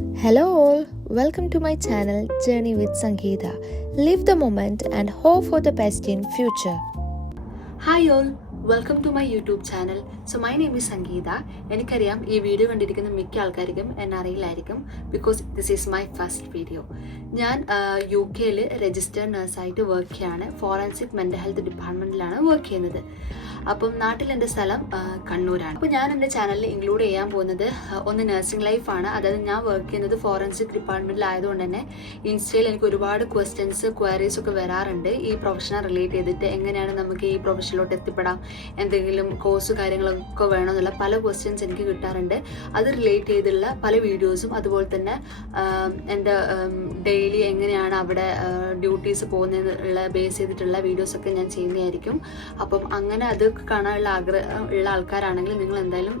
Hello all, welcome to my channel Journey with Sangeeta. Live the moment and hope for the best in future. Hi all, welcome to my YouTube channel. So my name is Sangeeta. എനിക്കറിയാം ഈ video കണ്ടിരിക്കുന്ന മിക്ക ആൾക്കാർക്കും എന്നെ അറിയില്ലായിരിക്കും because this is my first video. ഞാൻ UK registered നഴ്സായിട്ട് work ചെയ്യാണ്. Forensic mental health ഡിപ്പാർട്ട്മെൻറ്റിലാണ് വർക്ക് ചെയ്യുന്നത്. അപ്പം നാട്ടിൽ എൻ്റെ സ്ഥലം കണ്ണൂരാണ്. അപ്പോൾ ഞാൻ എൻ്റെ ചാനലിൽ ഇൻക്ലൂഡ് ചെയ്യാൻ പോകുന്നത് ഒന്ന് നഴ്സിംഗ് ലൈഫാണ്. അതായത് ഞാൻ വർക്ക് ചെയ്യുന്നത് ഫോറൻസിക് ഡിപ്പാർട്ട്മെൻറ്റിലായതുകൊണ്ട് തന്നെ ഇൻസ്റ്റയിൽ എനിക്ക് ഒരുപാട് ക്വയറീസ് ഒക്കെ വരാറുണ്ട് ഈ പ്രൊഫഷനെ റിലേറ്റ് ചെയ്തിട്ട്. എങ്ങനെയാണ് നമുക്ക് ഈ പ്രൊഫഷനിലോട്ട് എത്തിപ്പെടാം, എന്തെങ്കിലും കോഴ്സ് കാര്യങ്ങളൊക്കെ വേണമെന്നുള്ള പല ക്വസ്റ്റ്യൻസ് എനിക്ക് കിട്ടാറുണ്ട്. അത് റിലേറ്റ് ചെയ്തുള്ള പല വീഡിയോസും അതുപോലെ തന്നെ എൻ്റെ ഡെയിലി എങ്ങനെയാണ് അവിടെ ഡ്യൂട്ടീസ് പോകുന്നതിനുള്ള ബേസ് ചെയ്തിട്ടുള്ള വീഡിയോസൊക്കെ ഞാൻ ചെയ്യുന്നതായിരിക്കും. അപ്പം അങ്ങനെ അത് കാണാനുള്ള ആഗ്രഹം ഉള്ള ആൾക്കാരാണെങ്കിൽ നിങ്ങൾ എന്തായാലും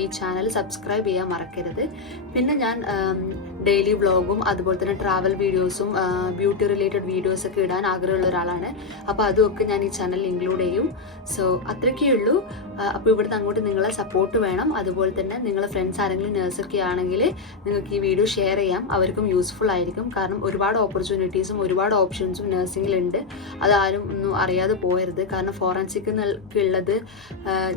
ഈ ചാനൽ സബ്സ്ക്രൈബ് ചെയ്യാൻ മറക്കരുത്. പിന്നെ ഞാൻ ഡെയിലി വ്ളോഗും അതുപോലെ തന്നെ ട്രാവൽ വീഡിയോസും ബ്യൂട്ടി റിലേറ്റഡ് വീഡിയോസൊക്കെ ഇടാൻ ആഗ്രഹമുള്ള ഒരാളാണ്. അപ്പോൾ അതുമൊക്കെ ഞാൻ ഈ ചാനലിൽ ഇൻക്ലൂഡ് ചെയ്യും. സോ അത്രയ്ക്കേ ഉള്ളൂ. അപ്പോൾ ഇവിടുന്ന് അങ്ങോട്ട് നിങ്ങളെ സപ്പോർട്ട് വേണം. അതുപോലെ തന്നെ നിങ്ങളെ ഫ്രണ്ട്സ് ആരെങ്കിലും നഴ്സൊക്കെ ആണെങ്കിൽ നിങ്ങൾക്ക് ഈ വീഡിയോ ഷെയർ ചെയ്യാം, അവർക്കും യൂസ്ഫുൾ ആയിരിക്കും. കാരണം ഒരുപാട് ഓപ്പർച്യൂണിറ്റീസും ഒരുപാട് ഓപ്ഷൻസും നഴ്സിംഗിലുണ്ട്. അതാരും ഒന്നും അറിയാതെ പോകരുത്. കാരണം ഫോറൻസിക് ഉള്ളത്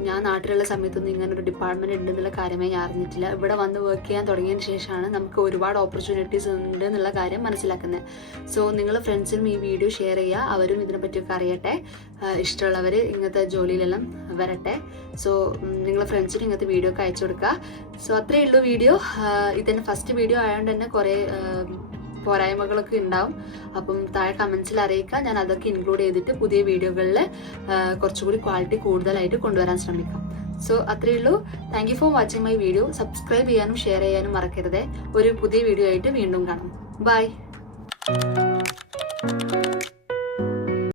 ഞാൻ നാട്ടിലുള്ള സമയത്തൊന്നും ഇങ്ങനൊരു ഡിപ്പാർട്ട്മെൻറ്റ് ഉണ്ടെന്നുള്ള കാര്യമേ ഞാൻ അറിഞ്ഞിട്ടില്ല. ഇവിടെ വന്ന് വർക്ക് ചെയ്യാൻ തുടങ്ങിയതിന് ശേഷമാണ് നമുക്ക് ഒരുപാട് ഓപ്പർച്യൂണിറ്റീസ് ഉണ്ട് എന്നുള്ള കാര്യം മനസ്സിലാക്കുന്നത്. സോ നിങ്ങൾ ഫ്രണ്ട്സിനും ഈ വീഡിയോ ഷെയർ ചെയ്യുക, അവരും ഇതിനെപ്പറ്റിയൊക്കെ അറിയട്ടെ. ഇഷ്ടമുള്ളവർ ഇങ്ങനത്തെ ജോലിയിലെല്ലാം വരട്ടെ. സോ നിങ്ങളെ ഫ്രണ്ട്സിനും ഇങ്ങനത്തെ വീഡിയോ ഒക്കെ അയച്ചു കൊടുക്കുക. സോ അത്രയേ ഉള്ളൂ വീഡിയോ. ഇതെന്നെ ഫസ്റ്റ് വീഡിയോ ആയതുകൊണ്ട് തന്നെ കുറേ പോരായ്മകളൊക്കെ ഉണ്ടാവും. അപ്പം താഴെ കമൻസിൽ അറിയിക്കുക. ഞാൻ അതൊക്കെ ഇൻക്ലൂഡ് ചെയ്തിട്ട് പുതിയ വീഡിയോകളിൽ കുറച്ചുകൂടി ക്വാളിറ്റി കൂടുതലായിട്ട് കൊണ്ടുവരാൻ ശ്രമിക്കാം. സോ അത്രയേ ഉള്ളൂ. Thank you for watching my video. Subscribe ചെയ്യാനും ഷെയർ ചെയ്യാനും മറക്കരുത്. ഒരു പുതിയ വീഡിയോ ആയിട്ട് വീണ്ടും കാണാം. ബൈ.